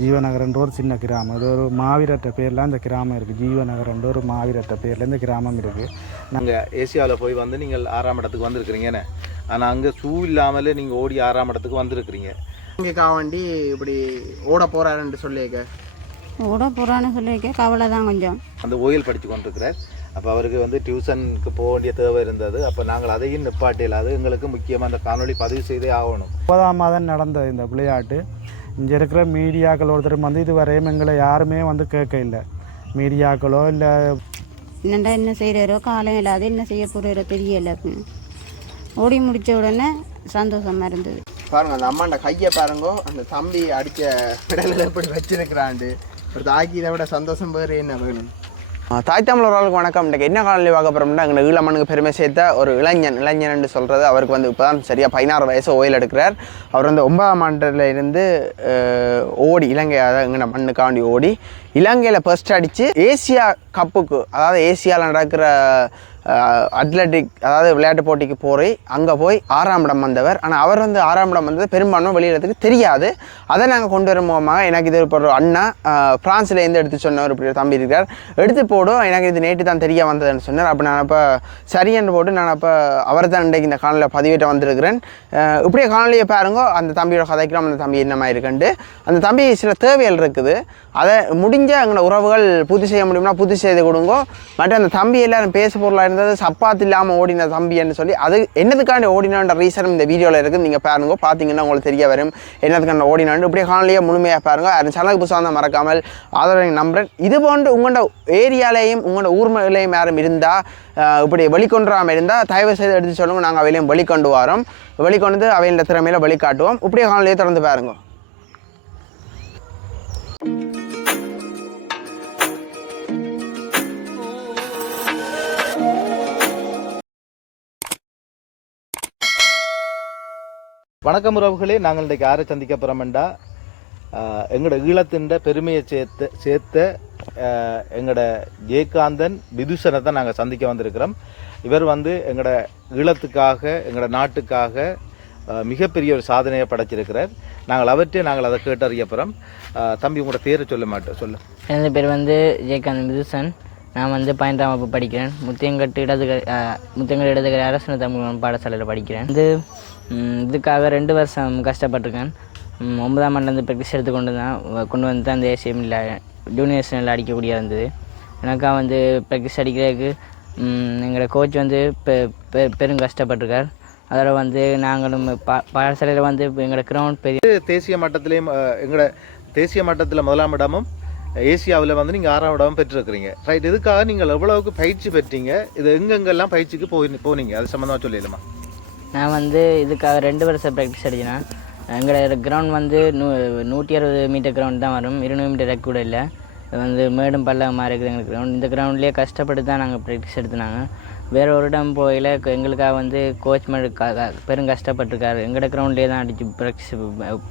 ஜீவநகரன்ற ஒரு சின்ன கிராமம். இது ஒரு மாவீரட்ட பேரில் அந்த கிராமம் இருக்குது ஜீவநகரன்ற ஒரு மாவீரட்ட பேரில் இந்த கிராமம் இருக்குது நாங்கள் ஏசியாவில் போய் வந்து நீங்கள் ஆறாம் இடத்துக்கு வந்திருக்கிறீங்கன்னு ஆனால் அங்கே ஷூ இல்லாமலே நீங்கள் ஓடி ஆறாம் இடத்துக்கு வந்திருக்கிறீங்க. இங்கேக்கா வண்டி இப்படி ஓட போறாருன்னு சொல்லியிருக்க ஓட போகிறான்னு சொல்லியிருக்க கவலை தான் கொஞ்சம். அந்த ஓயில் படித்து கொண்டிருக்கிறார். அப்போ அவருக்கு வந்து டியூஷனுக்கு போக வேண்டிய தேவை இருந்தது. அப்போ நாங்கள் அதையும் நிப்பாட்டியில். அது எங்களுக்கு முக்கியமாக அந்த காணொளி பதிவு செய்தே ஆகணும். முப்பதாம் மாதம் நடந்த இந்த விளையாட்டு இங்கே இருக்கிற மீடியாக்கள் ஒருத்தர் வந்து இதுவரையும் எங்களை யாருமே வந்து கேட்க இல்லை மீடியாக்களோ இல்லை என்னண்டா என்ன செய்கிறாரோ காலம் இல்லாத என்ன செய்ய போகிறாரோ தெரியல. அப்படின்னு. ஓடி முடித்த உடனே சந்தோஷமாக இருந்தது. பாருங்க அந்த அம்மாண்ட கையை பாருங்க அந்த தம்பி அடிச்ச விடலில் எப்படி வச்சிருக்கிறாண்டு ஒரு தாக்கி இதை விட சந்தோஷம் வேறு என்ன வேணும்? தாய் தமிழர்களுக்கு வணக்கம். இன்றைக்கு என்ன காலையில் பார்க்க போகிறோம்னா எங்கள் ஈழமனுக்கு பெருமை சேர்த்த ஒரு இளைஞன் இளைஞன் சொல்கிறது அவருக்கு வந்து இப்போ தான் சரியாக பதினாறு வயசு ஓயில் எடுக்கிறார். அவர் வந்து ஒன்பதாம் ஆண்டில் இருந்து ஓடி இலங்கை அதாவது எங்கட மண்ணுக்காண்டி ஓடி இலங்கையில் ஃபர்ஸ்ட் அடித்து ஏசியா கப்புக்கு அதாவது ஏசியாவில் நடக்கிற அத்லட்டிக் அதாவது விளையாட்டு போட்டிக்கு போய் அங்கே போய் ஆறாம் இடம் வந்தவர். ஆனால் அவர் வந்து ஆறாம் இடம் வந்தது பெரும்பான்மை வெளியிடத்துக்கு தெரியாது. அதை நாங்கள் கொண்டு வரும் மூலமாக எனக்கு இது இப்போ ஒரு அண்ணா ஃப்ரான்ஸ்லேருந்து எடுத்து சொன்னவர் இப்படி ஒரு தம்பி இருக்கார் எடுத்து போடும் எனக்கு இது நேற்று தான் தெரிய வந்ததுன்னு சொன்னார். அப்போ நான் அப்போ சரியன்னு போட்டு நான் அப்போ அவர் தான் இன்றைக்கு இந்த காணொலியில் பதிவிட்ட வந்திருக்கிறேன். இப்படியே காணொலியை பாருங்க. அந்த தம்பியோட கதைக்கிறோம் அந்த தம்பி என்னமா இருக்குன்ட்டு அந்த தம்பி சில தேவைகள் இருக்குது. அதை முடிஞ்ச எங்களோட உறவுகள் பூர்த்தி செய்ய முடியும்னா பூர்த்தி செய்து கொடுங்கோ. மற்ற அந்த தம்பி எல்லாரும் பேச பொருளாக இருந்தது சப்பாத்து இல்லாமல் ஓடின தம்பின்னு சொல்லி அது என்னதுக்காண்டி ஓடினான்ற ரீசனும் இந்த வீடியோவில் இருக்குது நீங்கள் பாருங்க. பார்த்தீங்கன்னா உங்களுக்கு தெரிய வரும். என்னதுக்கான ஓடினாண்டு இப்படியே காணொலியாக முழுமையாக பாருங்க. அது சேனலுக்கு புதுசாக தான் மறக்காமல் ஆதரவு நம்புறேன். இது போன்று உங்களோட ஏரியாலேயும் உங்களோட ஊர்மையிலையும் யாரும் இருந்தால் இப்படி வெளிக்கொண்டுறாமல் இருந்தால் தயவு செய்து எடுத்து சொல்லுங்கள் நாங்கள் அவையிலையும் வெளிக்கொண்டு வரோம். வெளிக்கொண்டு அவையின் திறமையில வெளிக்காட்டுவோம். இப்படியே காணொலியை திறந்து பாருங்க. வணக்கம் உறவுகளே நாங்கள் இன்றைக்கு யாரை சந்திக்க போகிறோம்டா எங்களோட ஈழத்தின் பெருமையை சேர்த்து சேர்த்த எங்களோட ஜெயகாந்தன் விதுஷனை தான் நாங்கள் சந்திக்க வந்திருக்கிறோம். இவர் வந்து எங்களோட ஈழத்துக்காக எங்களோட நாட்டுக்காக மிகப்பெரிய ஒரு சாதனையை படைச்சிருக்கிறார். நாங்கள் அவற்றை நாங்கள் அதை கேட்டறிய போகிறோம் தம்பி உங்களோட பேரை சொல்ல மாட்டோம் சொல்லு. எனது பேர் வந்து ஜெயகாந்தன் விதுசன். நான் வந்து பன்னெண்டாம் வகுப்பு படிக்கிறேன். முத்தியங்கட்டு இடது முத்தியங்கட்டு இடதுகரை அரசு தமிழ் பாடசாலையில் படிக்கிறேன். வந்து இதுக்காக ரெண்டு வருஷம் கஷ்டப்பட்டிருக்கேன். ஒன்பதாம் ஆண்டுலேருந்து ப்ராக்டிஸ் எடுத்து கொண்டு தான் கொண்டு வந்து தான் அந்த ஏசிஎம்ல ஜூனியர் அடிக்கக்கூடிய இருந்தது. எனக்காக வந்து ப்ராக்டிஸ் அடிக்கிறதுக்கு எங்களோட கோச் வந்து பெ பெ- பெரும் கஷ்டப்பட்டிருக்கார். அதோட வந்து நாங்களும் பா பாடசாலையில் வந்து எங்களோட கிரவுண்ட் பெரிய தேசிய மட்டத்திலேயும் எங்களோட தேசிய மட்டத்தில் முதலாம் இடமும் ஏசியாவில் வந்து நீங்கள் ஆறாம் இடமும் பெற்றிருக்கிறீங்க. ரைட் இதுக்காக நீங்கள் எவ்வளவுக்கு பயிற்சி பெற்றீங்க? இது எங்கெங்கெல்லாம் பயிற்சிக்கு போய் போனீங்க? அது சம்மந்தமாக சொல்லிடலாமா? நான் வந்து இதுக்காக ரெண்டு வருஷம் ப்ராக்டிஸ் அடிச்சினேன் எங்களோட கிரவுண்ட் வந்து நூ நூற்றி அறுபது மீட்டர் கிரவுண்ட் தான் வரும். இருநூறு மீட்டர் ரெக் கூட இல்லை. வந்து மேடும் பள்ளமாக இருக்குது எங்களுக்கு கிரவுண்ட் இந்த கிரவுண்ட்லேயே கஷ்டப்பட்டு தான் நாங்கள் ப்ராக்டிஸ் எடுத்துனாங்க. வேறு ஒரு இடம் போகையில் எங்களுக்காக வந்து கோச் மேடு பெரும் கஷ்டப்பட்டிருக்காரு. எங்களோட கிரவுண்ட்லேயே தான் அடித்து ப்ராக்டிஸ்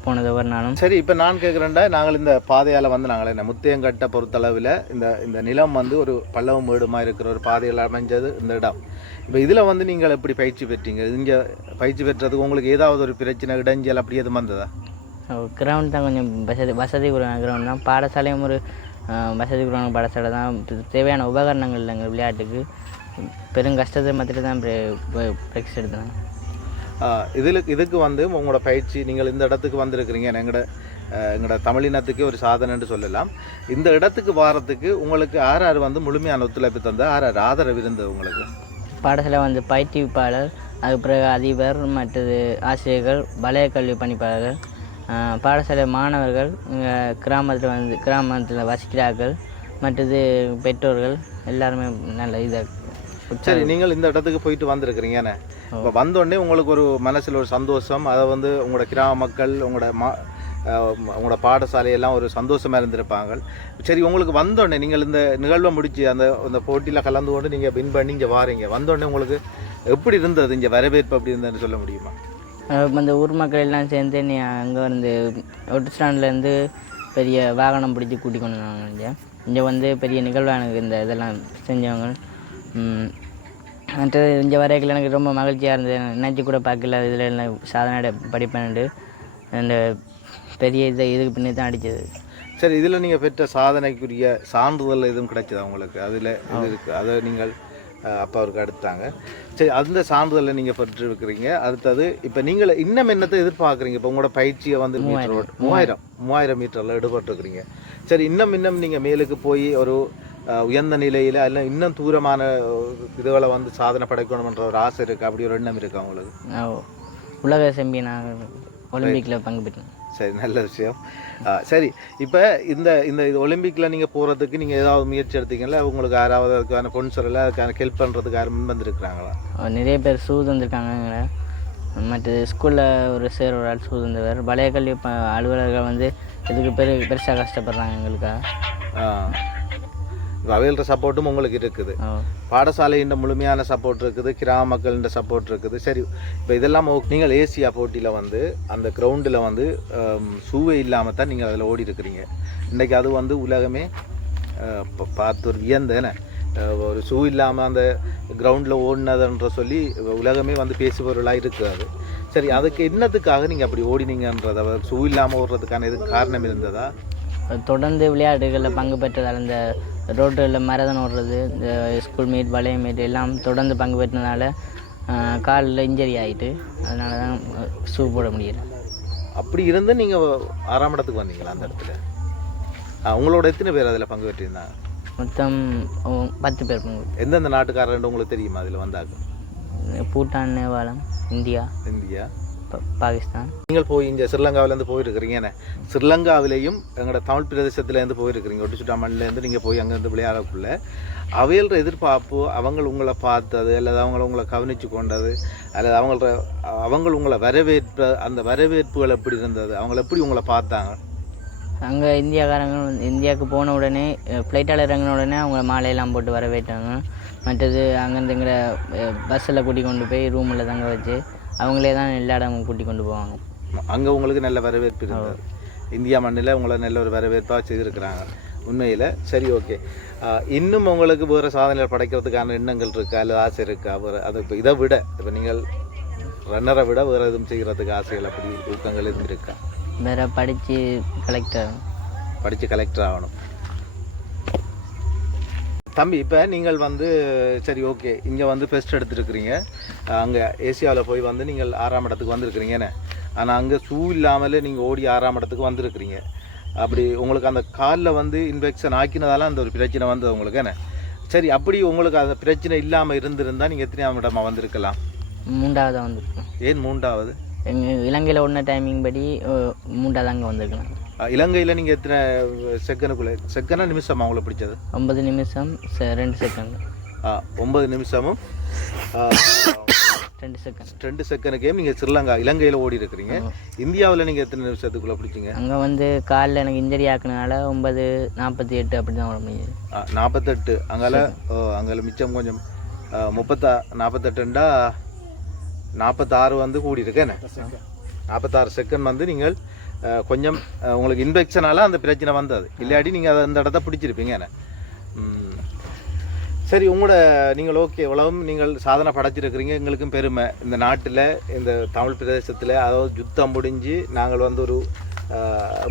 போனது ஒரு நாளும். சரி இப்போ நான் கேட்குறேன்டா நாங்கள் இந்த பாதையால் வந்து நாங்கள் என்ன? முத்தையங்கட்டை பொறுத்தளவில் இந்த இந்த நிலம் வந்து ஒரு பல்லவ மேடுமாக இருக்கிற ஒரு பாதையில் அமைஞ்சது இந்த இடம். இப்போ இதில் வந்து நீங்கள் எப்படி பயிற்சி பெற்றீங்க? இங்கே பயிற்சி பெற்றதுக்கு உங்களுக்கு ஏதாவது ஒரு பிரச்சனை இடைஞ்சல் அப்படி எதுவும் வந்ததா? கிரவுண்ட் தான் கொஞ்சம் வசதி வசதி குறைவான கிரவுண்ட் தான். பாடசாலையும் ஒரு வசதி குறைவான பாடசாலை தான். தேவையான உபகரணங்கள் இல்லைங்க விளையாட்டுக்கு. பெரும் கஷ்டத்தை மாத்திரம் தான் ப்ராக்டிஸ் எடுத்தேன். இதில் இதுக்கு வந்து உங்களோட பயிற்சி நீங்கள் இந்த இடத்துக்கு வந்திருக்கிறீங்க. எங்களோட எங்களோட தமிழினத்துக்கே ஒரு சாதனைன்னு சொல்லலாம். இந்த இடத்துக்கு வாரத்துக்கு உங்களுக்கு யார் யார் வந்து முழுமையான ஒத்துழைப்பு தந்தா யார் யார் ஆதரவு இருந்தது உங்களுக்கு? பாடசாலை வந்து பயிற்றுவிப்பாளர் அதுக்கு பிறகு அதிபர் மற்றது ஆசிரியர்கள் வலய கல்வி பணிப்பாளர்கள் பாடசாலை மாணவர்கள் கிராமத்தில் வந்து கிராமத்தில் வசிக்கிறார்கள் மற்றது பெற்றோர்கள் எல்லாருமே நல்ல இதாக சரி நீங்கள் இந்த இடத்துக்கு போயிட்டு வந்திருக்கிறீங்கண்ணே இப்போ வந்தோடனே உங்களுக்கு ஒரு மனசில் ஒரு சந்தோஷம் அதை வந்து உங்களோட கிராம மக்கள் உங்களோட மா அவங்களோட உங்களோட பாடசாலையெல்லாம் ஒரு சந்தோஷமாக இருந்திருப்பாங்க. சரி உங்களுக்கு வந்தோடனே நீங்கள் இந்த நிகழ்வை முடித்து அந்த அந்த போட்டியில் கலந்து கொண்டு நீங்கள் வின் பண்ணி இங்கே வாரீங்க. வந்தோடனே உங்களுக்கு எப்படி இருந்தது? இங்கே வரவேற்பு அப்படி இருந்ததுன்னு சொல்ல முடியுமா? அந்த ஊர் மக்கள் எல்லாம் சேர்ந்து நீ அங்கே வந்து ஒட்டு ஸ்டாண்ட்லேருந்து பெரிய வாகனம் பிடிச்சி கூட்டிக் கொண்டு வந்தாங்க இங்கே இங்கே வந்து பெரிய நிகழ்வாக எனக்கு இந்த இதெல்லாம் செஞ்சவங்க. மற்றது இங்கே வரைக்கும் எனக்கு ரொம்ப மகிழ்ச்சியாக இருந்தது. நினச்சி கூட பார்க்கல. இதில் என்ன சாதனை படிப்பேன்ட்டு அந்த பெரிய இது இதுக்கு பின்னே தான் அடித்தது சரி இதில் நீங்கள் பெற்ற சாதனைக்குரிய சான்றிதழ் எதுவும் கிடைச்சதா உங்களுக்கு? அதில் இது இருக்குது அதை நீங்கள் அப்பா அவருக்கு எடுத்தாங்க சரி அந்த சான்றிதழை நீங்கள் பெற்றிருக்கிறீங்க. அடுத்தது இப்போ நீங்கள் இன்னும் என்னத்தை எதிர்பார்க்குறீங்க? இப்போ உங்களோட பயிற்சியை வந்து மீட்டர் ஓட்டு மூவாயிரம். மூவாயிரம் மீட்டரில் ஈடுபட்டிருக்கிறீங்க சரி இன்னும் இன்னும் நீங்கள் மேலுக்கு போய் ஒரு உயர்ந்த நிலையில் அல்ல இன்னும் தூரமான இதுகளை வந்து சாதனை படைக்கணுன்ற ஒரு ஆசை இருக்குது அப்படி ஒரு எண்ணம் இருக்கா உங்களுக்கு? நான் உலக செம்பியனாக ஒலிம்பிக்கில் பங்கு பெற்றேன். சரி நல்ல விஷயம். சரி இப்போ இந்த இந்த இது ஒலிம்பிக்கில் நீங்கள் போகிறதுக்கு நீங்கள் ஏதாவது முயற்சி எடுத்தீங்கல்ல? உங்களுக்கு யாராவது அதுக்கான பொன்சர் இல்லை அதுக்கான ஹெல்ப் பண்ணுறதுக்கு யாரும் முன் வந்திருக்கிறாங்களா? நிறைய பேர் சூ தந்திருக்காங்க எங்களை. மற்றது ஸ்கூலில் ஒரு சேர் ஒரு ஆள் சூ தந்தவர் பழைய கல்வி அலுவலர்கள் வந்து இதுக்கு பெரு பெருசாக கஷ்டப்படுறாங்க எங்களுக்காக. அவையோட சப்போர்ட்டும் உங்களுக்கு இருக்குது. பாடசாலையின் முழுமையான சப்போர்ட் இருக்குது கிராம மக்களின் சப்போர்ட் இருக்குது. சரி இப்போ இதெல்லாம் நீங்கள் ஏசியா போட்டியில் வந்து அந்த கிரவுண்டில் வந்து ஷூவே இல்லாமல் தான் நீங்கள் அதில் ஓடி இருக்கிறீங்க. இன்றைக்கி அது வந்து உலகமே அஹ், ப- பார்த்து ஒரு வியந்தேனே ஒரு ஷூ இல்லாமல் அந்த கிரவுண்டில் ஓடினதுன்ற சொல்லி உலகமே வந்து பேசுபொருளாக இருக்குது. அது சரி அதுக்கு என்னத்துக்காக நீங்கள் அப்படி ஓடினீங்கன்றத ஷூ இல்லாமல் ஓடுறதுக்கான எதுக்கு காரணம் இருந்ததா? தொடர்ந்து விளையாட்டுகளில் பங்கு பெற்றதால் இந்த ரோட்டில் மரதன் ஓடுறது இந்த ஸ்கூல் மீட் வளைய மீட் எல்லாம் தொடர்ந்து பங்கு பெற்றனால காலில் இன்ஜரி ஆகிட்டு அதனால தான் ஷூ போட முடியல. அப்படி இருந்து நீங்கள் ஆறாம் இடத்துக்கு வந்தீங்களா அந்த இடத்துல? உங்களோட எத்தனை பேர் அதில் பங்கு பெற்றிருந்தாங்க மொத்தம் பத்து பேர் பங்கு எந்தெந்த நாட்டுக்காரர்னு உங்களுக்கு தெரியுமா? அதில் வந்தாங்க. பூட்டான் நேபாளம் இந்தியா. இந்தியா. பாகிஸ்தான். நீங்கள் போய் இங்கே ஸ்ரீலங்காவிலேருந்து போயிருக்கிறீங்கன்னு ஸ்ரீலங்காவிலேயும் எங்களோட தமிழ் பிரதேசத்துலேருந்து போயிருக்கிறீங்க. ஒட்டிச்சுட்டா மண்ணிலேருந்து நீங்கள் போய் அங்கேருந்து விளையாடக்குள்ள அவையோட எதிர்பார்ப்பு அவங்க உங்களை பார்த்தது அல்லது அவங்கள உங்களை கவனித்து கொண்டது அல்லது அவங்கள அவங்க உங்களை வரவேற்ப அந்த வரவேற்புகள் எப்படி இருந்தது? அவங்கள எப்படி உங்களை பார்த்தாங்க? அங்கே இந்தியாக்காரங்க இந்தியாவுக்கு போன உடனே ஃப்ளைட்டால் இறங்கின உடனே அவங்க மாலையெல்லாம் போட்டு வரவேற்றாங்க. மற்றது அங்கேருந்து எங்களை பஸ்ஸில் கூட்டி கொண்டு போய் ரூமில் தங்க வச்சு அவங்களே தான் எல்லா இடமும் கூட்டி கொண்டு போவாங்க. அங்கே உங்களுக்கு நல்ல வரவேற்பு இருந்தது. இந்தியா மண்ணில் உங்களை நல்ல ஒரு வரவேற்பாக செய்திருக்கிறாங்க. உண்மையில்? சரி ஓகே. இன்னும் உங்களுக்கு வேறு சாதனைகள் படைக்கிறதுக்கான எண்ணங்கள் இருக்கா? அல்லது ஆசை இருக்கா? வேறு அது இப்போ இதை விட இப்போ நீங்கள் ரன்னரை விட வேறு எதுவும் செய்கிறதுக்கு ஆசைகள் அப்படி ஊக்கங்கள் எதுவும் இருக்கா? வேற படித்து கலெக்டர் படித்து கலெக்டர் ஆகணும். தம்பி இப்போ நீங்கள் வந்து சரி ஓகே இங்கே வந்து ஃபெஸ்ட் எடுத்துருக்கிறீங்க. அங்கே ஏசியாவில் போய் வந்து நீங்கள் ஆறாம் இடத்துக்கு வந்திருக்கிறீங்கன்னு ஆனால் அங்கே ஷூ இல்லாமலே நீங்கள் ஓடி ஆறாம் இடத்துக்கு வந்திருக்கிறீங்க. அப்படி உங்களுக்கு அந்த காலில் வந்து இன்ஃபெக்ஷன் ஆக்கினதால அந்த ஒரு பிரச்சனை வந்தது உங்களுக்கு என்ன? சரி அப்படி உங்களுக்கு அந்த பிரச்சனை இல்லாமல் இருந்திருந்தால் நீங்கள் எத்தனையாம் இடமா வந்திருக்கலாம்? மூன்றாவதாக வந்திருக்கோம். ஏன் மூன்றாவது? எங்கள் இலங்கையில் ஒன்றை டைமிங் படி மூன்றாவது அங்கே வந்திருக்கணும் இலங்கையில் நீங்கள் எத்தனை செகண்டுக்குள்ளே செகண்டா நிமிஷமா உங்களை பிடிச்சது? ஒன்பது நிமிஷம் செ- ரெண்டு செகண்ட் ஒன்பது நிமிஷமும் ஆ, ரெண்டு செகண்ட் ரெண்டு செகண்ட் கேம் நீங்கள் ஸ்ரீலங்கா இலங்கையில் ஓடி இருக்கிறீங்க. இந்தியாவில் நீங்கள் எத்தனை நிமிஷத்துக்குள்ளே பிடிச்சிங்க? அங்கே வந்து காலில் எனக்கு இன்ஜரி ஆக்குனனால ஒன்பது நாற்பத்தி எட்டு அப்படி தான் ஓட முடியுது. ஆ, நாற்பத்தெட்டு அங்கால ஓ அங்கால மிச்சம் கொஞ்சம் ஆ, முப்பத்தா நாற்பத்தெட்டுண்டா நாற்பத்தாறு வந்து கூடி இருக்கேன்னு நாற்பத்தாறு செகண்ட் வந்து நீங்கள் கொஞ்சம் உங்களுக்கு இன்ஃபெக்ஷனால அந்த பிரச்சனை வந்தது. இல்லாட்டி நீங்கள் அதை அந்த இடத்த பிடிச்சிருப்பீங்க என்ன? சரி உங்களோட நீங்கள் ஓகே எவ்வளவும் நீங்கள் சாதனை படைச்சிருக்கிறீங்க. எங்களுக்கும் பெருமை. இந்த நாட்டில் இந்த தமிழ் பிரதேசத்தில் அதாவது யுத்தம் முடிஞ்சு நாங்கள் வந்து ஒரு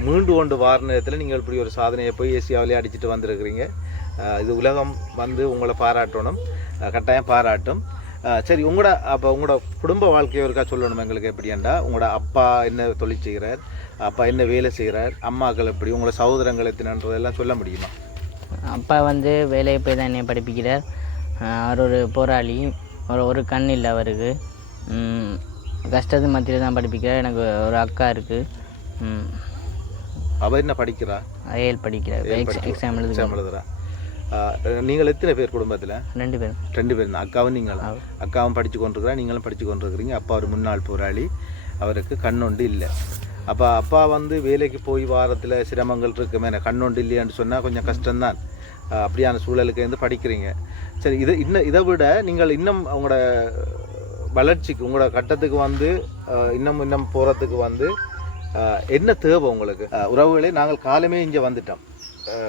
மீண்டு கொண்டு வார நேரத்தில் நீங்கள் இப்படி ஒரு சாதனையை போய் ஏசியாவிலே அடிச்சுட்டு வந்திருக்கிறீங்க. இது உலகம் வந்து உங்களை பாராட்டணும். கட்டாயம் பாராட்டும். சரி உங்களோட அப்போ உங்களோட குடும்ப வாழ்க்கையை ஒருக்கா சொல்லணும் எங்களுக்கு எப்படியாண்டா? உங்களோட அப்பா என்ன தொழில் செய்கிறார்? அப்பா என்ன வேலை செய்கிறார் அம்மாக்கள் எப்படி? உங்களோட சகோதரங்கள் எத்தனைன்றதெல்லாம் சொல்ல முடியுமா? அப்பா வந்து வேலையை போய் தான் என்னை படிப்பிக்கிறார். அவர் ஒரு போராளி. ஒரு ஒரு கண் இல்லை அவருக்கு. கஷ்டத்து மத்தியில் தான் படிப்பிக்கிறார். எனக்கு ஒரு அக்கா இருக்குது அவ என்ன படிக்கிறா? ஐஎல் படிக்கிறார் எக்ஸாம் எக்ஸாம் எழுதுறா. நீங்கள் எத்தனை பேர் குடும்பத்தில்? ரெண்டு பேரும் ரெண்டு பேர் தான். அக்காவும் நீங்களும். அக்காவும் படித்து கொண்டிருக்கிறா. நீங்களும் படித்து கொண்டிருக்கிறீங்க. அப்பா ஒரு முன்னாள் போராளி. அவருக்கு கண்ணொண்டு இல்லை. அப்போ அப்பா வந்து வேலைக்கு போய் வாரத்தில் சிரமங்கள் இருக்குமே எனக்கு கண்ணொண்டு இல்லையான்னு சொன்னால் கொஞ்சம் கஷ்டம்தான். அப்படியான சூழலுக்கு வந்து படிக்கிறீங்க. சரி இது இன்னும் இதை விட நீங்கள் இன்னும் உங்களோட வளர்ச்சிக்கு உங்களோட கட்டத்துக்கு வந்து இன்னும் இன்னும் போகிறதுக்கு வந்து என்ன தேவை உங்களுக்கு? உறவுகளே நாங்கள் காலமே இங்கே வந்துட்டோம்.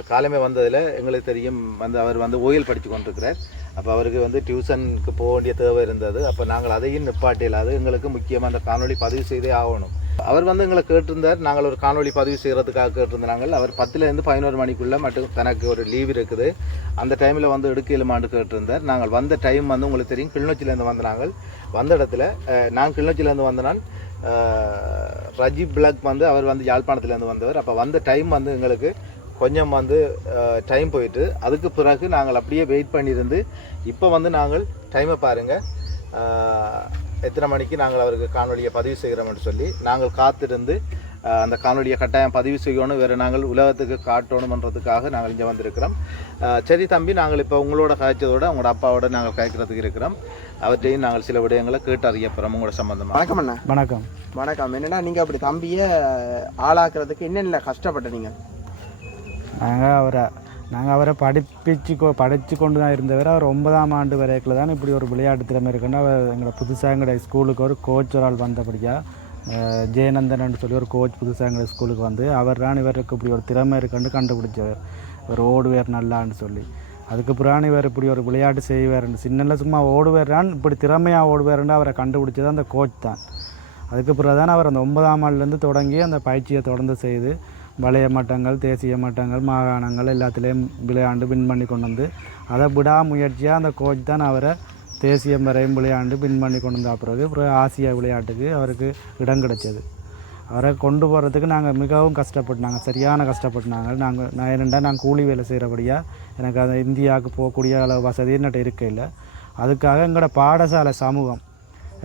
காலமே வந்ததில் எங்களுக்கு தெரியும். வந்து அவர் வந்து ஓயில் படித்து கொண்டிருக்கிறார். அப்போ அவருக்கு வந்து டியூஷனுக்கு போக வேண்டிய தேவை இருந்தது. அப்போ நாங்கள் அதையும் நிப்பாட்டியல். அது எங்களுக்கு முக்கியமாக அந்த காணொலி பதிவு செய்தே ஆகணும். அவர் வந்து எங்களை கேட்டிருந்தார். நாங்கள் ஒரு காணொலி பதிவு செய்கிறதுக்காக கேட்டிருந்தாங்க அவர் பத்துலேருந்து பதினோரு மணிக்குள்ளே மட்டும் தனக்கு ஒரு லீவ் இருக்குது. அந்த டைமில் வந்து எடுக்கலுமான்னு கேட்டிருந்தார். நாங்கள் வந்த டைம் வந்து உங்களுக்கு தெரியும். கிளிநொச்சியிலேருந்து வந்த நாங்கள். வந்த இடத்துல நான் கிளிநொச்சியிலேருந்து வந்தனால் ரஜீப் பிளாக் வந்து அவர் வந்து யாழ்ப்பாணத்துலேருந்து வந்தவர். அப்போ வந்த டைம் வந்து எங்களுக்கு கொஞ்சம் வந்து டைம் போயிட்டு அதுக்கு பிறகு நாங்கள் அப்படியே வெயிட் பண்ணியிருந்து இப்போ வந்து நாங்கள் டைமை பாருங்கள் எத்தனை மணிக்கு நாங்கள் அவருக்கு காணொலியை பதிவு செய்கிறோம்னு சொல்லி நாங்கள் காத்திருந்து அந்த காணொலியை கட்டாயம் பதிவு செய்யணும் வேறு நாங்கள் உலகத்துக்கு காட்டணுமன்றதுக்காக நாங்கள் இங்கே வந்திருக்கிறோம். சரி தம்பி நாங்கள் இப்போ உங்களோட காய்ச்சதோட உங்களோட அப்பாவோட நாங்கள் காய்க்கிறதுக்கு இருக்கிறோம். அவற்றையும் நாங்கள் சில விடயங்களை கேட்டு அறியப்படுறோம் உங்களோட சம்பந்தமாக வணக்கம் அண்ணா. வணக்கம். வணக்கம். என்னன்னா நீங்கள் அப்படி தம்பியை ஆளாக்குறதுக்கு என்னென்ன கஷ்டப்பட்ட நீங்கள் நாங்கள் அவரை நாங்கள் அவரை படிப்பிச்சு கொ படித்து கொண்டு தான் இருந்தவர். அவர் ஒன்பதாம் ஆண்டு வரைக்கில் தான் இப்படி ஒரு விளையாட்டு திறமை இருக்குன்னு அவர் எங்களை புதுசாக எங்களோட ஸ்கூலுக்கு ஒரு கோச் ஒரு ஆள் வந்தபடியாக ஜெயநந்தன் சொல்லி ஒரு கோச் புதுசாக எங்களை ஸ்கூலுக்கு வந்து அவர் தான் இவருக்கு இப்படி ஒரு திறமை இருக்குன்னு கண்டுபிடிச்சவர். இவர் ஓடுவார் நல்லான்னு சொல்லி. அதுக்கு பிறகு இவர் இப்படி ஒரு விளையாட்டு செய்வார்னு சின்னல சும்மா ஓடுவேரான் இப்படி திறமையாக ஓடுவாருன்னு அவரை கண்டுபிடிச்சது அந்த கோச் தான். அதுக்கு பிறகு தான் அவர் அந்த ஒன்பதாம் ஆண்டுலேருந்து தொடங்கி அந்த பயிற்சியை தொடர்ந்து செய்து வளைய மட்டங்கள் தேசிய மட்டங்கள் மாகாணங்கள் எல்லாத்துலேயும் விளையாண்டு வின் பண்ணி கொண்டு வந்து அதை விடாமுயற்சியாக அந்த கோச் தான் அவரை தேசியம் வரையும் விளையாண்டு வின் பண்ணி கொண்டு வந்த பிறகு அப்புறம் ஆசியா விளையாட்டுக்கு அவருக்கு இடம் கிடைச்சது. அவரை கொண்டு போகிறதுக்கு நாங்கள் மிகவும் கஷ்டப்பட்டாங்க சரியான கஷ்டப்பட்டாங்க நாங்கள் நான் என்னென்னா நாங்கள் கூலி வேலை செய்கிறபடியாக எனக்கு அந்த இந்தியாவுக்கு போகக்கூடிய அளவு வசதி என்னட்ட இருக்கையில் அதுக்காக எங்களோட பாடசாலை சமூகம்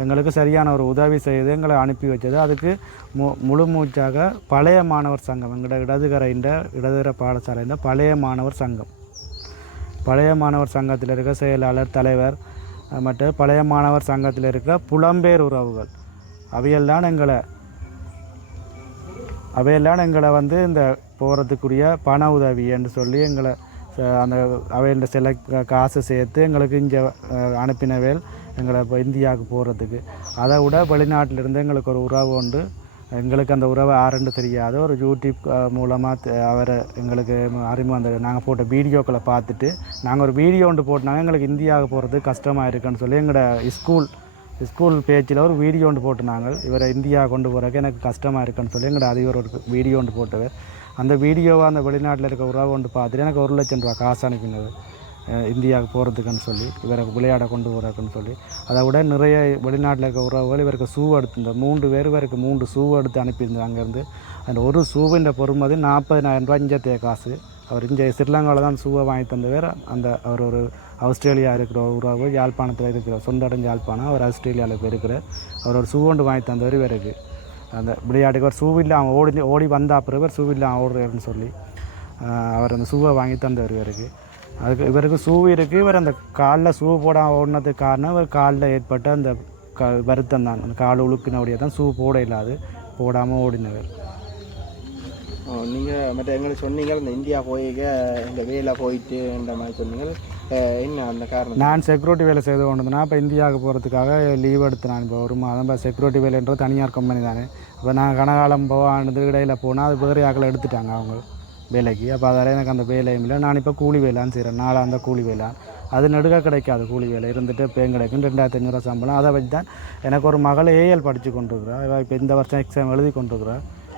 எங்களுக்கு சரியான ஒரு உதவி செய்து எங்களை அனுப்பி வச்சது. அதுக்கு மு முழு மூச்சாக பழைய மாணவர் சங்கம் எங்களோட இடதுகரைன்ற இடதுகர பாடசாலைன்ற பழைய மாணவர் சங்கம். பழைய மாணவர் சங்கத்தில் இருக்க செயலாளர் தலைவர் மற்ற மற்றும் பழைய மாணவர் சங்கத்தில் இருக்க புலம்பெயர் உறவுகள் அவையெல்லாம் எங்களை அவையெல்லாம் எங்களை வந்து இந்த போகிறதுக்குரிய பண உதவி என்று சொல்லி எங்களை அந்த அவையில் சில காசு சேர்த்து எங்களுக்கு இங்கே அனுப்பினவேல் எங்களை இப்போ இந்தியாவுக்கு போகிறதுக்கு அதை விட வெளிநாட்டிலிருந்து எங்களுக்கு ஒரு உறவு உண்டு. எங்களுக்கு அந்த உறவை ஆரண்டு தெரியாது. ஒரு யூடியூப் மூலமாக அவரை எங்களுக்கு அறிமுகம் அந்த நாங்கள் போட்ட வீடியோக்களை பார்த்துட்டு நாங்கள் ஒரு வீடியோ ஒன்று போட்டுனாங்க. எங்களுக்கு இந்தியாவுக்கு போகிறது கஷ்டமாக இருக்குன்னு சொல்லி எங்களோட ஸ்கூல் ஸ்கூல் பேஜில் ஒரு வீடியோ ஒன்று போட்டுனாங்க. இவரை இந்தியா கொண்டு போகிறக்கு எனக்கு கஷ்டமாக இருக்குன்னு சொல்லி எங்களோட அதிபர் ஒரு வீடியோ ஒன்று போட்டவர் அந்த வீடியோவை அந்த வெளிநாட்டில் இருக்க உறவு ஒன்று பார்த்துட்டு எனக்கு ஒரு லட்சம் ரூபா காசு அனுப்பினது. இந்தியாவுக்கு போகிறதுக்குன்னு சொல்லி இவரை விளையாட கொண்டு போகிறதுக்குன்னு சொல்லி. அதை விட நிறைய வெளிநாட்டில் இருக்க உறவுகள் இவருக்கு ஷூ எடுத்து இந்த மூன்று பேர் இவருக்கு மூன்று ஷூ எடுத்து அனுப்பியிருந்தாங்க அங்கேருந்து. அந்த ஒரு ஷூவின் பொறுமதி நாற்பதினாயிரம் ரூபாய் இஞ்சத்தைய காசு. அவர் இங்கே ஸ்ரீலங்காவில் தான் ஷூவை வாங்கி தந்தவர் அந்த அவர் ஒரு ஆஸ்திரேலியா இருக்கிற ஒரு உறவு யாழ்ப்பாணத்தில் இருக்கிற சொந்த யாழ்ப்பாணம். அவர் ஆஸ்திரேலியாவில் இப்போ இருக்கிற அவர் ஒரு ஷூ ஒன்று வாங்கி தந்தவர் இவருக்கு. அந்த விளையாட்டுக்கு ஒரு ஷூவில் அவன் ஓடி ஓடி வந்தா அப்புறம் இவர் ஷூவில் அவன் ஓடுறாருன்னு சொல்லி அவர் அந்த ஷூவை வாங்கி தந்தவர் இவருக்கு. அதுக்கு இவருக்கு ஷூ இருக்குது இவர் அந்த காலில் ஷூ போட ஓடினதுக்கு காரணம் இவர் காலில் ஏற்பட்ட அந்த க வருத்தம் தான். அந்த கால் உழுக்கினபடியே தான் ஷூ போட இல்லாது போடாமல் ஓடினவர். நீங்கள் மற்ற எங்களுக்கு சொன்னீங்க இந்த இந்தியா போயிக்க இந்த வேலை போயிட்டுன்ற மாதிரி சொன்னீங்க. என்ன அந்த காரணம்? நான் செக்யூரிட்டி வேலை செய்து கொண்டிருந்தேன் இப்போ இந்தியாவுக்கு போகிறதுக்காக லீவ் எடுத்து நான். இப்போ ஒரு மாதம் இப்போ செக்யூரிட்டி வேலைன்றது தனியார் கம்பெனி தானே. இப்போ நான் கனகாலம் போவானது இடையில் போனால் அது வேறு ஆக்களை எடுத்துட்டாங்க அவங்க. வேலைக்கு. அப்போ அதால் எனக்கு அந்த வேலையும் இல்லை. நான் இப்போ கூலி வேலைன்னு செய்கிறேன் நாளாக அந்த கூலி வேலை. அது நெடுக கிடைக்காது கூலி வேலை. இருந்துட்டு பேன் கிடைக்கும்? ரெண்டாயிரத்தி ஐநூறுரூவா சம்பளம். அதை வச்சு தான் எனக்கு ஒரு மகள் ஏஎல் படித்து கொண்டிருக்கிறா. இவள் இப்போ இந்த வருஷம் எக்ஸாம் எழுதி கொண்டிருக்கிறா.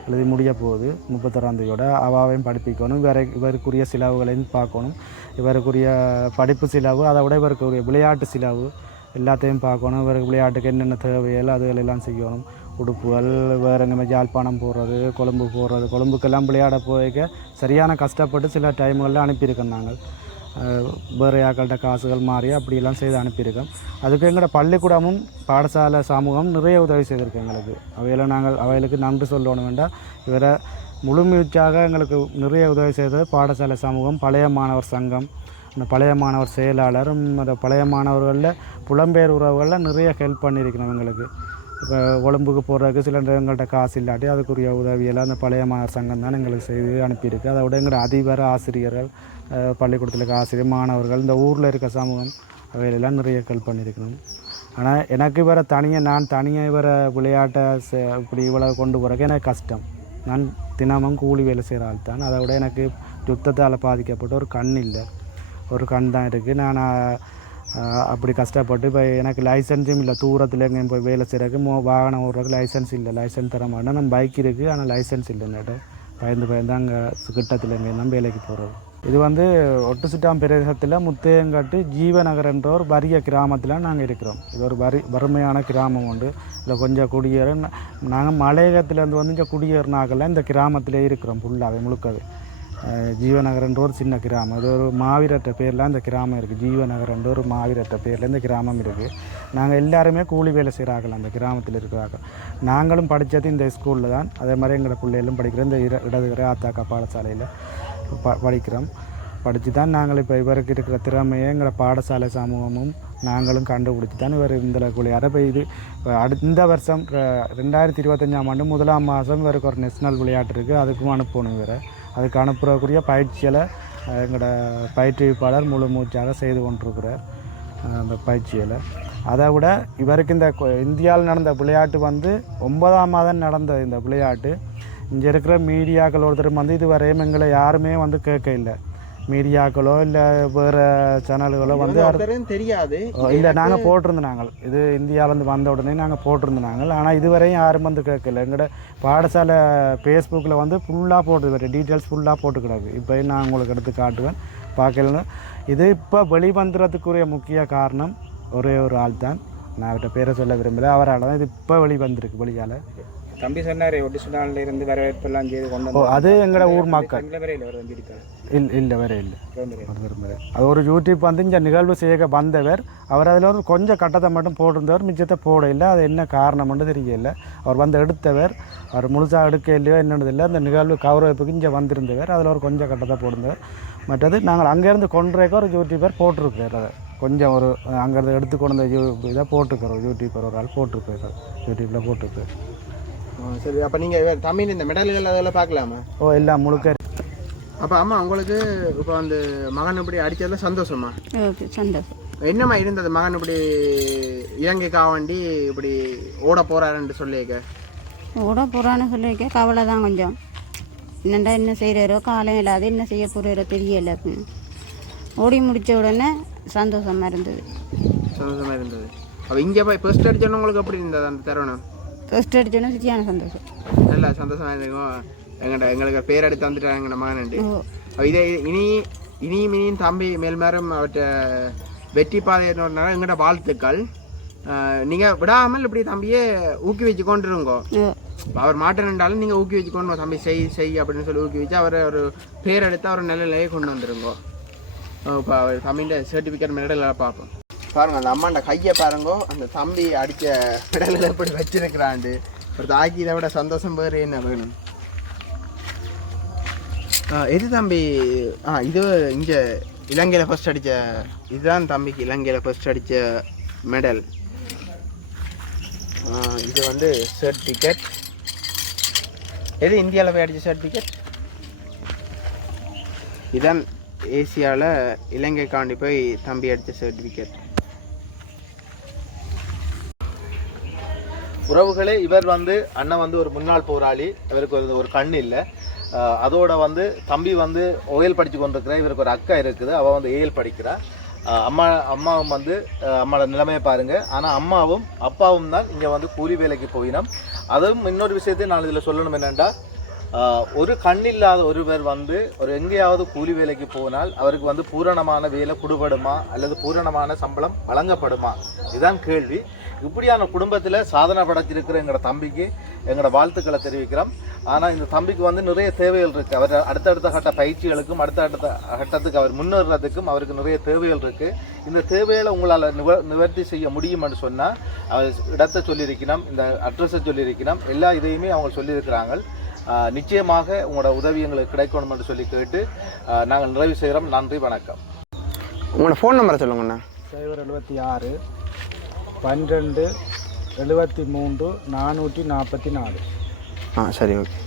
எழுதி முடிய போகுது. முப்பத்தொறாந்தேதியோட அவாவையும் படிப்பிக்கணும். வேற இவருக்குரிய செலவுகளையும் பார்க்கணும். இவருக்குரிய படிப்பு செலவு அதை விட இவருக்குரிய விளையாட்டு செலவு எல்லாத்தையும் பார்க்கணும். இவருக்கு விளையாட்டுக்கு என்னென்ன தேவையோ அதுகளெல்லாம் செய்யணும். உடுப்புகள் வேறு எங்கேயுமே யாழ்ப்பாணம் போடுறது கொழும்பு போடுறது கொழும்புக்கெல்லாம் விளையாட போய்க்க சரியான கஷ்டப்பட்டு சில டைம்களில் அனுப்பியிருக்கோம் நாங்கள். வேறு யாக்கள்கிட்ட காசுகள் மாறி அப்படியெல்லாம் செய்து அனுப்பியிருக்கோம் அதுக்கு எங்களோட பள்ளிக்கூடமும் பாடசாலை சமூகம் நிறைய உதவி செய்திருக்கு எங்களுக்கு. அவையில் நாங்கள் அவைகளுக்கு நன்றி சொல்லணும் வேண்டாம் இவரை முழுமூச்சாக எங்களுக்கு நிறைய உதவி செய்தது பாடசாலை சமூகம் பழைய மாணவர் சங்கம் அந்த பழைய மாணவர் செயலாளரும் அந்த பழைய மாணவர்களில் புலம்பெயர் உறவுகளில் நிறைய ஹெல்ப் பண்ணியிருக்கணும் எங்களுக்கு. இப்போ கொழும்புக்கு போகிறதுக்கு சில எங்கள்கிட்ட காசு இல்லாட்டி அதுக்குரிய உதவியெல்லாம் அந்த பழைய மாணவர் சங்கம் தான் எங்களுக்கு செய்து அனுப்பியிருக்கு. அதை விட எங்களோட அதிபர் ஆசிரியர்கள் பள்ளிக்கூடத்தில் இருக்க ஆசிரியர் மாணவர்கள் இந்த ஊரில் இருக்க சமூகம் அவையிலெல்லாம் நிறைய ஹெல்ப் பண்ணியிருக்கணும் ஆனால் எனக்கு இவரை தனியாக நான் தனியாக இவரை விளையாட்டை செ- இப்படி இவ்வளோ கொண்டு போகிறக்கு எனக்கு கஷ்டம். நான் தினமும் கூலி வேலை செய்கிற ஆள் தான். அதை விட எனக்கு யுத்தத்தால் பாதிக்கப்பட்ட ஒரு கண் இல்லை. ஒரு கண் தான் இருக்குது நான் அப்படி கஷ்டப்பட்டு இப்போ எனக்கு லைசன்ஸும் இல்லை தூரத்தில் எங்கேயும் போய் வேலை செய்கிறக்கு மோ வாகனம் ஓடுறதுக்கு லைசன்ஸ் இல்லை. லைசன்ஸ் தர மாட்டேன். நம்ம பைக் இருக்குது ஆனால் லைசன்ஸ் இல்லை பயந்து பயந்து அங்கே கிட்டத்தில் எங்கேயும் தான் வேலைக்கு போகிறது இது வந்து ஒட்டுசுட்டாம் பிரதேசத்தில் முத்தையங்காட்டு ஜீவநகர் என்ற ஒரு வறிய கிராமத்தில் நாங்கள் இருக்கிறோம். இது ஒரு வரி வறுமையான கிராமம் உண்டு. இதில் கொஞ்சம் குடியேற நாங்கள் மலையகத்துலேருந்து வந்து இங்கே குடியேறினாக்கெல்லாம் இந்த கிராமத்திலே இருக்கிறோம் ஃபுல்லாகவே முழுக்கவே. ஜீவநகரன்ற ஒரு சின்ன கிராமம். அது ஒரு மாவீரட்ட பேரில் அந்த கிராமம் இருக்குது ஜீவநகரன்ற ஒரு மாவீரட்ட பேரில் இந்த கிராமம் இருக்குது நாங்கள் எல்லாருமே கூலி வேலை செய்கிறார்கள் அந்த கிராமத்தில் இருக்கிறார்கள் நாங்களும் படித்தது இந்த ஸ்கூலில் தான். அதே மாதிரி எங்களை பிள்ளைகளும் படிக்கிறோம் இந்த இர இடதுகிற ஆத்தாக்கா பாடசாலையில் ப படிக்கிறோம். படித்து தான் நாங்கள் இப்போ இவருக்கு இருக்கிற திறமையை எங்களை பாடசாலை சமூகமும் நாங்களும் கண்டுபிடிச்சி தான் இவர் இந்த கூலி அதை இப்போ இது அடு இந்த வருஷம் ரெண்டாயிரத்தி இருபத்தஞ்சாம் ஆண்டு முதலாம் மாதம் இவருக்கு ஒரு நேஷ்னல் விளையாட்டு இருக்குது அதுக்கும் அனுப்பணும் இவரை. அதுக்கு அனுப்புறக்கூடிய பயிற்சிகளை எங்களோட பயிற்றுவிப்பாளர் முழு மூச்சாக செய்து கொண்டிருக்கிறார் அந்த பயிற்சிகளை அதை விட இவருக்கு இந்த கொ- இந்தியாவில் நடந்த விளையாட்டு வந்து ஒன்பதாம் மாதம் நடந்த இந்த விளையாட்டு. இங்கே இருக்கிற மீடியாக்கள் ஒருத்தர் வந்து இதுவரையும் எங்களை யாருமே வந்து கேட்க இல்லை. மீடியாக்களோ இல்லை வேறு சேனல்களோ வந்து தெரியாது. இல்லை நாங்கள் போட்டிருந்தோம் நாங்கள். இது இந்தியாவிலேருந்து வந்த உடனே நாங்கள் போட்டிருந்தோம் நாங்கள். ஆனால் இதுவரையும் யாரும் வந்து கேட்கல. எங்களோட பாடசாலை ஃபேஸ்புக்கில் வந்து ஃபுல்லாக போட்டு டீட்டெயில்ஸ் ஃபுல்லாக போட்டு கிடக்கு இப்போ நான் உங்களுக்கு எடுத்து காட்டுவேன். பார்க்கலன்னு. இது இப்போ வெளிவந்துறதுக்குரிய முக்கிய காரணம் ஒரே ஒரு ஆள் தான் நான் அவர்கிட்ட பேரை சொல்ல விரும்பல. அவரால் தான் இது இப்போ வெளிவந்திருக்கு வெளியால். தம்பி சொன்னாரு ஒடிசுனால இருந்து வரவேற்பெல்லாம் செய்து கொண்டு அது எங்களோட ஊர் மக்கள். இல்லை இல்லை வேற இல்லை. மேலே. அது ஒரு யூடியூப் வந்து இந்த நிகழ்வு செய்ய வந்தவர். அவர் அதில் ஒரு கொஞ்சம் கட்டத்தை மட்டும் போட்டிருந்தவர் மிச்சத்தை போட இல்லை அது என்ன காரணம்னு தெரியல. அவர் வந்து எடுத்தவர். அவர் முழுசாக எடுக்க இல்லையோ என்னன்னு இல்லை அந்த நிகழ்வு கௌரவிப்புக்கு இங்கே வந்திருந்தவர். அதில் ஒரு கொஞ்சம் கட்டத்தை போட்டிருந்தவர். மற்றது நாங்கள் அங்கேருந்து கொண்டுறேக்க ஒரு யூடியூபர் போட்டிருக்கார் அதை கொஞ்சம் ஒரு அங்கேருந்து எடுத்து கொண்டு வந்த யூ இதை போட்டிருக்கார் யூடியூபர் ஒரு ஆள் போட்டிருக்காரு யூடியூப்பில் போட்டிருக்காரு ஆ, சரி அப்போ நீங்கள் தமிழ் இந்த மெடல்கள் அதெல்லாம் பார்க்கலாமா? ஓ எல்லாம் முழுக்க அப்போ அம்மா உங்களுக்கு இப்போ வந்து மகன் இப்படி அடித்ததில் சந்தோஷமா ஓகே சந்தோஷம். என்னம்மா இருந்தது மகன் இப்படி இலங்கைக்காக வேண்டி இப்படி ஓட போறாருன்னு சொல்லியிருக்க? ஓட போகிறான்னு சொல்லியிருக்க. கவலை தான் கொஞ்சம். என்னண்டா என்ன செய்கிறாரோ காலம் இல்லாத என்ன செய்ய போகிறாரோ தெரியல. அப்படின்னு. ஓடி முடித்த உடனே சந்தோஷமாக இருந்தது சந்தோஷமா இருந்தது அப்போ இங்கே போய் ஃபர்ஸ்ட் அடிச்சோன்னு உங்களுக்கு எப்படி இருந்தது அந்த தருணம்? ஃபர்ஸ்ட் அடித்தோடனே சரியான சந்தோஷம். நல்லா சந்தோஷமா இருந்திருக்கும் எங்கள்கிட்ட எங்களுக்கு பேர் எடுத்து வந்துட்டாங்க எங்கள் மகன் ஓ. அப்ப இதே இனி இனியும் இனியும் தம்பி மேல்மேலும் அவற்றை வெற்றி பாதையினால எங்கள்கிட்ட வாழ்த்துக்கள். நீங்கள் விடாமல் இப்படி தம்பியே ஊக்குவிச்சு கொண்டுருங்கோ. ஓ. இப்ப அவர் மாட்டேன்டாலும் நீங்கள் ஊக்குவிச்சு கொண்டு தம்பி செய் செய் அப்படின்னு சொல்லி ஊக்குவிச்சு அவரை ஒரு பேர் எடுத்து அவர் நல்ல நிலையை கொண்டு வந்துருங்கோ. இப்போ அவர் சர்டிஃபிகேட் மெடலில் பார்ப்போம். பாருங்கள் அந்த அம்மாண்ட கையை பாருங்கோ அந்த தம்பி அடித்த மெடலில் எப்படி வச்சிருக்கிறாண்டு ஒரு தாக்கி இதை விட சந்தோஷம் வேறு என்ன வேணும்? எது தம்பி? ஆ இது இங்கே இலங்கையில் ஃபஸ்ட் அடித்த இதுதான் தம்பிக்கு இலங்கையில் ஃபஸ்ட் அடித்த மெடல் இது வந்து சர்டிஃபிகேட் எது இந்தியாவில் போய் அடித்த சர்டிஃபிகேட் இதான் ஏசியாவில் இலங்கைக்காண்டி போய் தம்பி அடித்த சர்டிஃபிகேட் உறவுகளே இவர் வந்து அண்ணன் வந்து ஒரு முன்னாள் போராளி. இவருக்கு ஒரு ஒரு கண் இல்லை. அதோட வந்து தம்பி வந்து ஓயல் படித்து கொண்டிருக்கிற இவருக்கு ஒரு அக்கா இருக்குது. அவள் வந்து ஏஎல் படிக்கிறா. அம்மா அம்மாவும் வந்து அம்மாவோட நிலைமையை பாருங்க. ஆனால் அம்மாவும் அப்பாவும் தான் இங்கே வந்து கூலி வேலைக்கு போயினோம். அதுவும் இன்னொரு விஷயத்தையும் நான் இதில் சொல்லணும் என்னென்னா ஒரு கண்ணில்லாத ஒருவர் வந்து ஒரு எங்கேயாவது கூலி வேலைக்கு போனால் அவருக்கு வந்து பூரணமான வேலை கொடுபடுமா அல்லது பூரணமான சம்பளம் வழங்கப்படுமா? இதுதான் கேள்வி. இப்படியான குடும்பத்தில் சாதனை படைச்சிருக்கிற எங்களோட தம்பிக்கு எங்களோட வாழ்த்துக்களை தெரிவிக்கிறோம். ஆனால் இந்த தம்பிக்கு வந்து நிறைய தேவைகள் இருக்குது அவர் அடுத்தடுத்த கட்ட பயிற்சிகளுக்கும் அடுத்தடுத்த கட்டத்துக்கு அவர் முன்னேறதுக்கும் அவருக்கு நிறைய தேவைகள் இருக்குது இந்த தேவைகளை உங்களால் நிவ நிவர்த்தி செய்ய முடியும்னு சொன்னால் அவர் இடத்தை சொல்லியிருக்கணும் இந்த அட்ரஸை சொல்லியிருக்கணும் எல்லா இதையுமே அவங்க சொல்லியிருக்கிறாங்க. நிச்சயமாக உங்களோட உதவி எங்களுக்கு கிடைக்கணும் என்று சொல்லி கேட்டு நாங்கள் நிறைவு செய்கிறோம். நன்றி வணக்கம். உங்களோட ஃபோன் நம்பரை சொல்லுங்கண்ணா சைபர் எழுபத்தி ஆறு பன்னிரெண்டு எழுபத்தி மூன்று நானூற்றி நாற்பத்தி நாலு. ஆ சரி ஓகே.